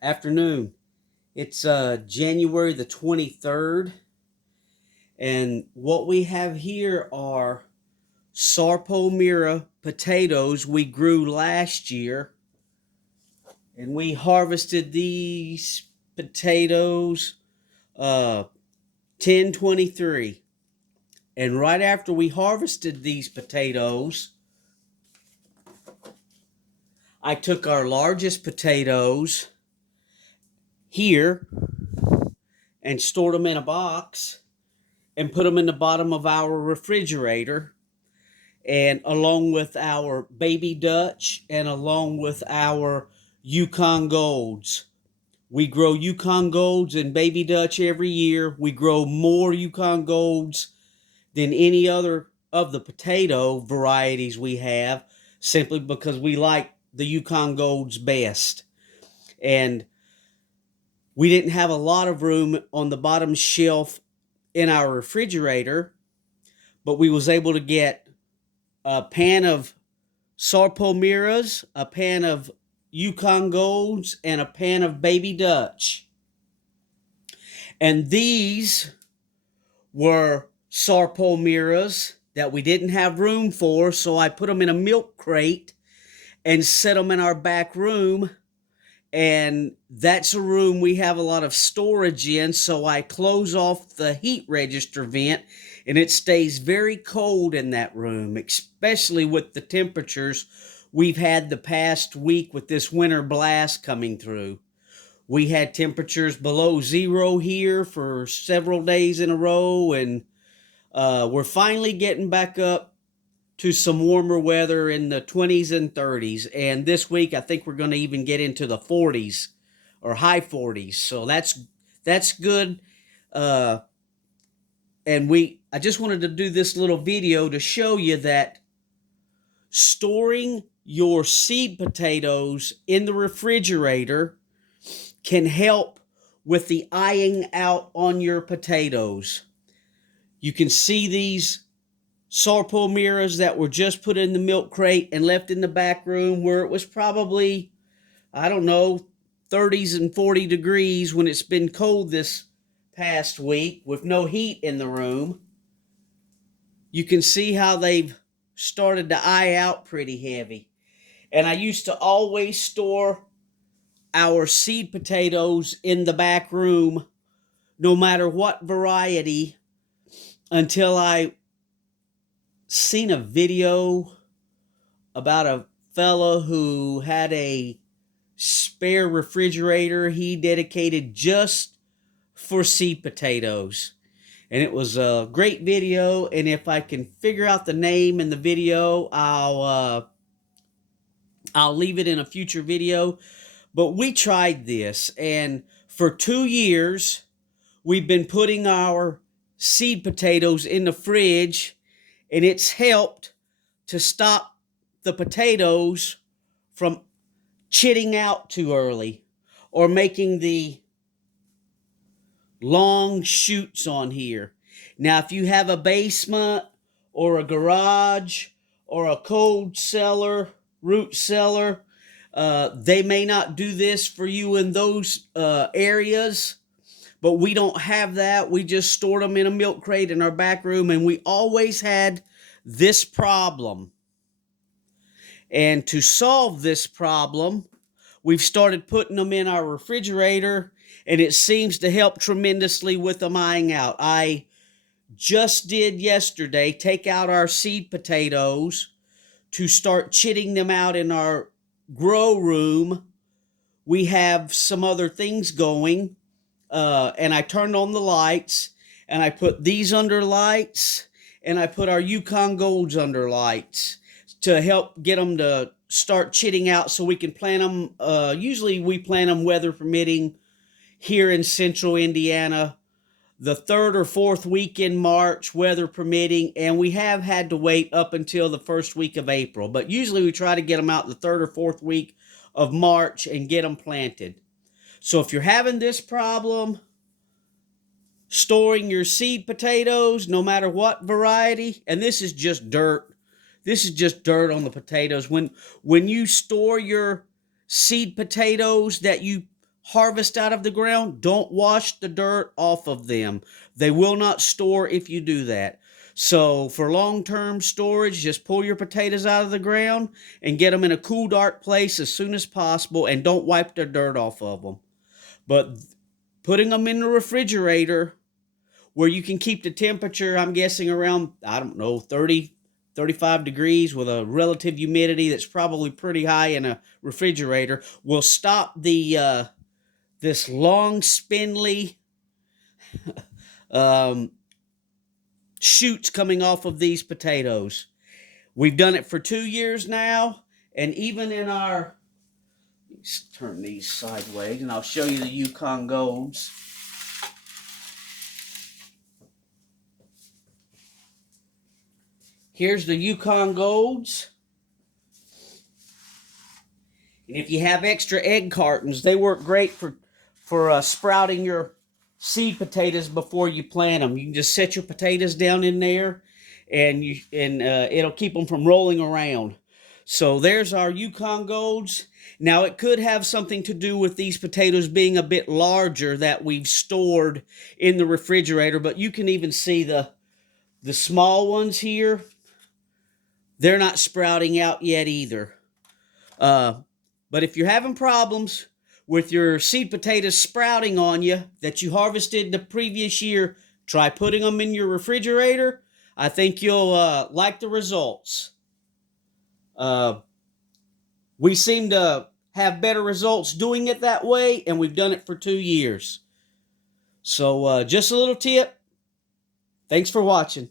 Afternoon. It's January the 23rd, and what we have here are Sarpomira potatoes we grew last year, and we harvested these potatoes 1023. And right after we harvested these potatoes, I took our largest potatoes here and stored them in a box and put them in the bottom of our refrigerator, and along with our baby Dutch and along with our Yukon Golds. We grow Yukon Golds and baby Dutch every year. We grow more Yukon Golds than any other of the potato varieties we have, simply because we like the Yukon Golds best. And we didn't have a lot of room on the bottom shelf in our refrigerator, but we was able to get a pan of Sarpomiras, a pan of Yukon Golds, and a pan of baby Dutch. And these were Sarpomiras that we didn't have room for, so I put them in a milk crate and set them in our back room. And that's a room we have a lot of storage in, so I close off the heat register vent, and it stays very cold in that room, especially with the temperatures we've had the past week with this winter blast coming through. We had temperatures below zero here for several days in a row, and we're finally getting back up to some warmer weather in the 20s and 30s. And this week, I think we're going to even get into the 40s or high 40s. So that's good. And I just wanted to do this little video to show you that storing your seed potatoes in the refrigerator can help with the eyeing out on your potatoes. You can see these Sarpomiras that were just put in the milk crate and left in the back room where it was probably, I don't know, 30s and 40 degrees when it's been cold this past week with no heat in the room. You can see how they've started to eye out pretty heavy. And I used to always store our seed potatoes in the back room, no matter what variety, until I seen a video about a fella who had a spare refrigerator he dedicated just for seed potatoes. And it was a great video, and if I can figure out the name in the video, I'll leave it in a future video. But we tried this, and for 2 years we've been putting our seed potatoes in the fridge, and it's helped to stop the potatoes from chitting out too early or making the long shoots on here. Now, if you have a basement or a garage or a cold cellar, root cellar, they may not do this for you in those areas, but we don't have that. We just stored them in a milk crate in our back room, and we always had this problem. And to solve this problem, we've started putting them in our refrigerator, and it seems to help tremendously with them eyeing out. I just did yesterday take out our seed potatoes to start chitting them out in our grow room. We have some other things going, and I turned on the lights, and I put these under lights, and I put our Yukon Golds under lights to help get them to start chitting out so we can plant them. Usually we plant them weather permitting here in central Indiana the 3rd or 4th week in March, weather permitting, and we have had to wait up until the 1st week of April. But usually we try to get them out the 3rd or 4th week of March and get them planted. So if you're having this problem, storing your seed potatoes, no matter what variety, and this is just dirt. This is just dirt on the potatoes. When you store your seed potatoes that you harvest out of the ground, don't wash the dirt off of them. They will not store if you do that. So for long-term storage, just pull your potatoes out of the ground and get them in a cool, dark place as soon as possible, and don't wipe the dirt off of them. But putting them in the refrigerator where you can keep the temperature, I'm guessing around, I don't know, 30, 35 degrees with a relative humidity that's probably pretty high in a refrigerator, will stop the this long, spindly um, shoots coming off of these potatoes. We've done it for 2 years now, and even in our, let's turn these sideways, and I'll show you the Yukon Golds. Here's the Yukon Golds. And if you have extra egg cartons, they work great for sprouting your seed potatoes before you plant them. You can just set your potatoes down in there, and it'll keep them from rolling around. So there's our Yukon Golds. Now, it could have something to do with these potatoes being a bit larger that we've stored in the refrigerator, but you can even see the small ones here. They're not sprouting out yet either. But if you're having problems with your seed potatoes sprouting on you that you harvested the previous year, try putting them in your refrigerator. I think you'll like the results. We seem to have better results doing it that way, and we've done it for 2 years. So just a little tip. Thanks for watching.